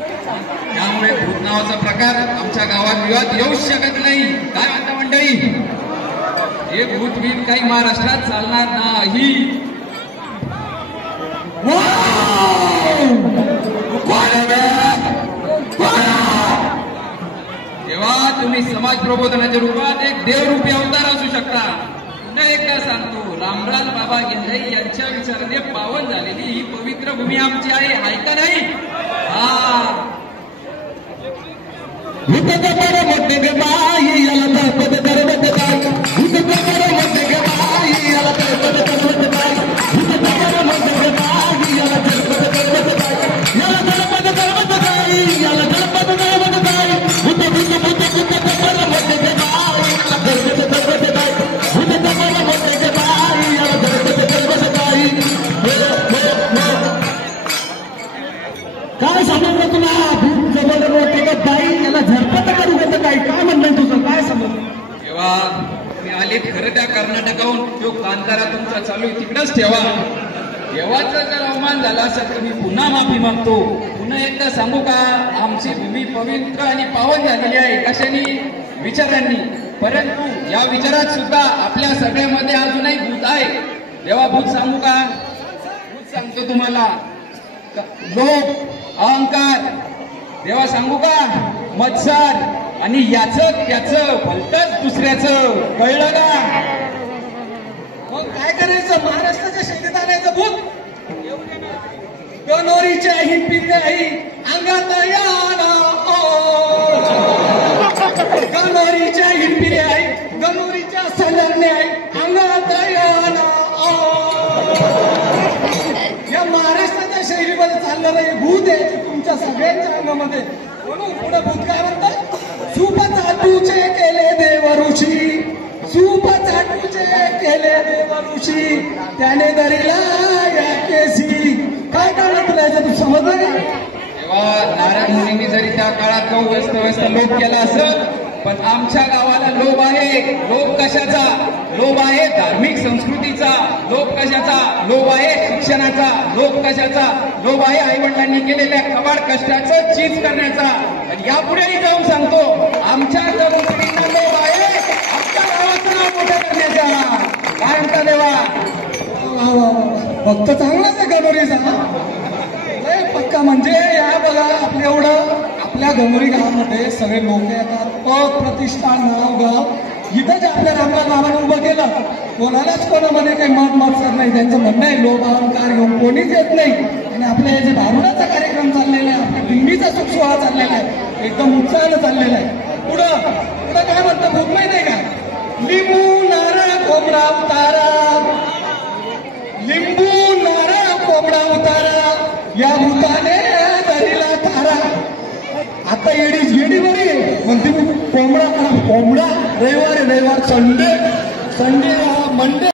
त्यामुळे भूत नावाचा प्रकार आमच्या गावात विवाद येऊ शकत नाही. काय म्हणता मंडळी? हे भूत बीत काही महाराष्ट्रात चालणार नाही. तेव्हा तुम्ही समाज प्रबोधनाच्या रूपात एक देवरूपी अवतार असू शकता. पुन्हा एकदा सांगतो, रामलाल बाबा गेंजाई यांच्या विचाराने पावन झालेली ही पवित्र भूमी आमची आहे. ऐका नाही? काय समजलं तुला? भूत जबरदस्त मोठे का बाई याला झरपत करू देतं काय? काय म्हणणं तुझं? काय समजलं? तेव्हा मी आलेत खरं त्या कर्नाटकाहून. तो कांतारा तुमचा चालू आहे तिकडच ठेवा. देवाचा जर अवमान झाला असेल तर मी पुन्हा माफी मागतो. पुन्हा एकदा सांगू का, आमची भूमी पवित्र आणि पावन झालेली आहे. कशाने? विचारांनी. परंतु या विचारात सुद्धा आपल्या सगळ्यामध्ये अजूनही भूत आहे. देवा भूत सांगू का? भूत सांगतो तुम्हाला. लोभ, अहंकार. देवा सांगू का? मत्सर आणि याचं त्याचं भलतंच दुसऱ्याचं. कळलं का? मग काय करायचं? महाराष्ट्राच्या शैलीत आणायचं भूत. गणोरीच्या हिंपिल्याही अंगात याना गणोरीच्या हिंपिल्याही गणोरीच्या सलरण्या अंगात याना. या महाराष्ट्राच्या शैलीमध्ये चालणारं हे भूत आहे तुमच्या सगळ्यांच्या अंगामध्ये. म्हणून पुढे भूत काय म्हणतात? सूप चाटूचे केले देव ऋषी, सूप चाटूचे केले देव ऋषी, त्याने धरिला या केसी. काय काढलं तुला याचं? तू समजलं का? तेव्हा नारायण मुनींनी जरी त्या काळात लोक व्यस्त लोभ केला असं, पण आमच्या गावाला लोभ आहे. लोभ कशाचा? लोभ आहे धार्मिक संस्कृतीचा. लोभ कशाचा? लोभ आहे शिक्षणाचा. लोभ कशाचा? लोभ आहे आईवडिलांनी केलेल्या कबाड कष्टाचं चीज करण्याचा. आणि यापुढेही जाऊन सांगतो, आमच्या तरुण पिढींना लोभ आहे आमच्या गावाचं नाव मोठं करण्याचा. काय म्हणता देवा? फक्त चांगलाच आहे गणोरीचा. लय पक्का. म्हणजे या बघा आपल्या एवढं आपल्या गणोरी गावामध्ये सगळे लोक येतात. प्रतिष्ठान नाव गाव इथं जे आपल्या रामलाल बाबांनी उभं केलं, कोणालाच कोणामध्ये काही मत मत्सर नाही. त्यांचं म्हणणं आहे लोभ अहंकार घेऊन कोणीच येत नाही. आणि आपल्या हे जे भारुडाचा कार्यक्रम चाललेला आहे, आपल्या दिंडीचा सुख सोहळा चाललेला आहे, एकदम उत्साहानं चाललेला आहे. पुढं काय म्हणतं भूत माहिती आहे का? लिंबू नारळ कोंबडा उतारा, लिंबू नारळ कोंबडा उतारा, या भूताने धरिला तारा. आता येडी बरी म्हणते कोंबडा. रविवार संडे मंडे